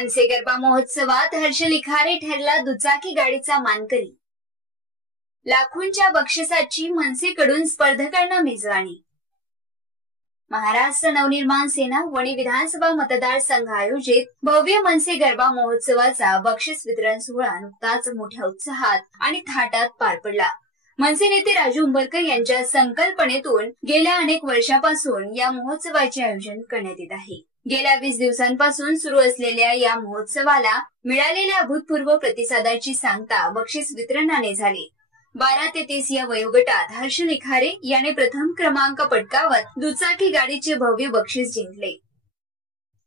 मनसे गरबा महोत्सवात हर्ष लिखारे ठरला दुचाकी गाडीचा मानकरी। लाखोंच्या बक्षिसाची मनसेकडून स्पर्धकांना मेजवानी। महाराष्ट्र नवनिर्माण सेना वणी विधानसभा मतदारसंघ आयोजित भव्य मनसे गरबा महोत्सवाचा बक्षीस वितरण सोहळा नुकताच मोठ्या उत्साहात आणि थाटात पार पडला। मनसे नेते राजू उंबरकर यांच्या संकल्पनेतून गेल्या अनेक वर्षापासून या महोत्सवाचे आयोजन करण्यात येत आहे। गेल्या 20 दिवसांपासून सुरू असलेल्या या महोत्सवाला मिळालेल्या अभूतपूर्व प्रतिसादाची सांगता बक्षीस वितरणाने झाली। 12 ते 30 या वयोगटात हर्ष लिखारे याने प्रथम क्रमांक पटकावत दुचाकी गाडीचे भव्य बक्षीस जिंकले।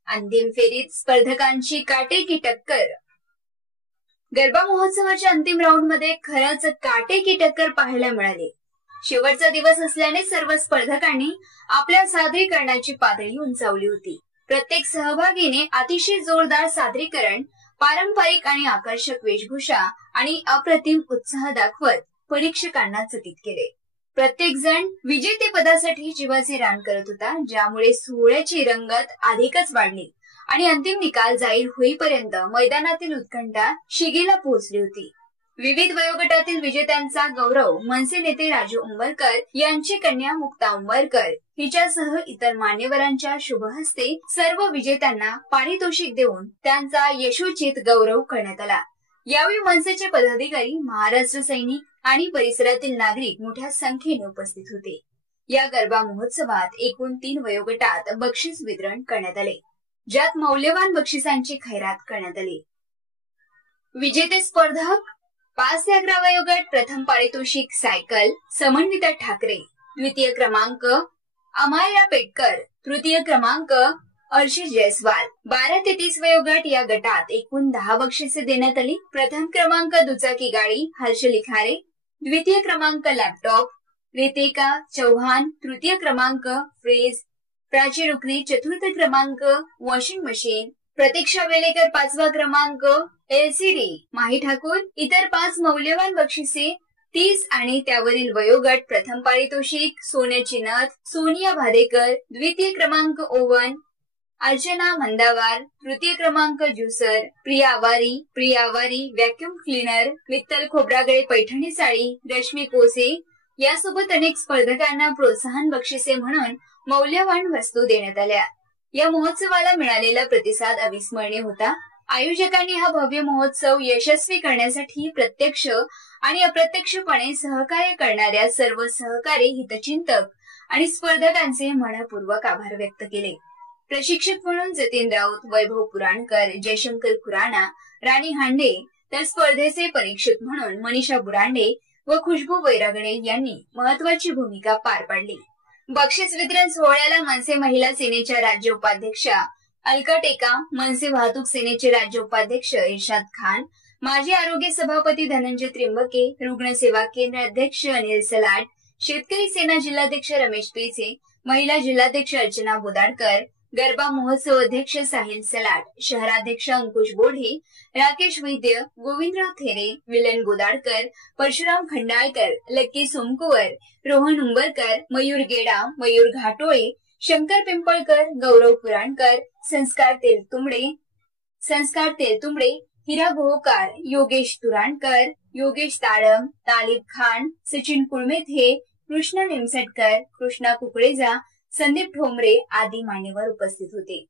अंतिम फेरीत स्पर्धकांची काटेकी टक्कर। गरबा महोत्सवाच्या अंतिम राऊंड मध्ये खरंच काटेकी टक्कर पाहायला मिळाली। शेवटचा दिवस असल्याने सर्व स्पर्धकांनी आपल्या सादरीकरणाची पातळी उंचावली होती। प्रत्येक सहभागीने अतिशय जोरदार सादरीकरण, पारंपरिक आणि आकर्षक वेशभूषा आणि अप्रतिम उत्साह दाखवत परीक्षकांना चकित केले। प्रत्येक जण विजेतेपदासाठी जीवाचे रान करत होता, ज्यामुळे सोहळ्याची रंगत अधिकच वाढली आणि अंतिम निकाल जाहीर होईपर्यंत मैदानातील उत्कंठा शिगेला पोहोचली होती। विविध वयोगटातील विजेत्यांचा गौरव मनसे नेते राजू उंबरकर यांची कन्या मुक्ता उंबरकर हिच्यासह इतर मान्यवरांच्या शुभहस्ते सर्व विजेत्यांना पारितोषिक देऊन त्यांचा यशोचित गौरव करण्यात आला। यावेळी मनसेचे पदाधिकारी, महाराष्ट्र सैनिक आणि परिसरातील नागरिक मोठ्या संख्येने उपस्थित होते। या गरबा महोत्सवात एकूण 3 वयोगटात बक्षीस वितरण करण्यात आले, ज्यात मौल्यवान बक्षिसांची खैरात करण्यात आली। विजेते स्पर्धक 5 ते 11 वयोगट प्रथम पारितोषिक सायकल समन्विता ठाकरे, द्वितीय क्रमांक अमायरा पेटकर, तृतीय क्रमांक अर्शी जयस्वाल। 12 ते 30 वयोगट या गटात एकूण 10 बक्षिसे देण्यात आली। प्रथम क्रमांक दुचाकी गाडी हर्ष लिखारे, द्वितीय क्रमांक लॅपटॉप रितिका चौहान, तृतीय क्रमांक फ्रीज प्राची रुकरी, चतुर्थ क्रमांक वॉशिंग मशीन प्रतीक्षा वेलेकर, 5वा क्रमांक LCD माही ठाकूर। इतर 5 मौल्यवान बक्षिसे 30 आणि त्यावरील वयोगट प्रथम पारितोषिक सोन्याची नथ सोनिया भादेकर, द्वितीय क्रमांक ओवन अर्चना मंदावार, तृतीय क्रमांक juicer Priya Awari vacuum cleaner Mittal Khobragade Paithani साडी रश्मी कोसे। यासोबत अनेक स्पर्धकांना प्रोत्साहन बक्षिसे म्हणून मौल्यवान वस्तू देण्यात आल्या। या महोत्सवाला मिळालेला प्रतिसाद अविस्मरणीय होता। आयोजकांनी हा भव्य महोत्सव यशस्वी करण्यासाठी प्रत्यक्ष आणि अप्रत्यक्षपणे सहकार्य करणाऱ्या सर्व सहकारी, हितचिंतक आणि स्पर्धकांचे मनपूर्वक आभार व्यक्त केले। प्रशिक्षक म्हणून जतीन राऊत, वैभव पुराणकर, जयशंकर खुराना, राणी हांडे, तर स्पर्धेचे परीक्षक म्हणून मनीषा बुरांडे व खुशबू वैरागडे यांनी महत्वाची भूमिका पार पाडली। बक्षीस वितरण सोहळ्याला मनसे महिला सेनेच्या राज्य उपाध्यक्षा अलका टेका, मनसे वाहतूक सेनेचे राज्य उपाध्यक्ष इर्शाद खान, माजी आरोग्य सभापती धनंजय त्रिंबके, रुग्णसेवा केंद्र अध्यक्ष अनिल सलाट, शेतकरी सेना जिल्हाध्यक्ष रमेश पेचे, महिला जिल्हाध्यक्ष अर्चना बोदाडकर, गरबा महोत्सव अध्यक्ष साहिल सलाट, शहराध्यक्ष अंकुश बोढे, राकेश वैद्य, गोविंदराव थेरे, विलन बोदाडकर, परशुराम खंडाळकर, लक्की सोमकुवर, रोहन उंबरकर, मयूर गेडा, मयूर घाटोळे, शंकर पिंपळकर, गौरव पुराणकर, संस्कार तेलतुंबडे, हिरा गोहोकार, योगेश तुराणकर, योगेश ताळम, तालिब खान, सचिन कुळमेथे, कृष्णा निमसटकर, कृष्णा कुकळेजा, संदीप ठोंबरे आदी मान्यवर उपस्थित होते।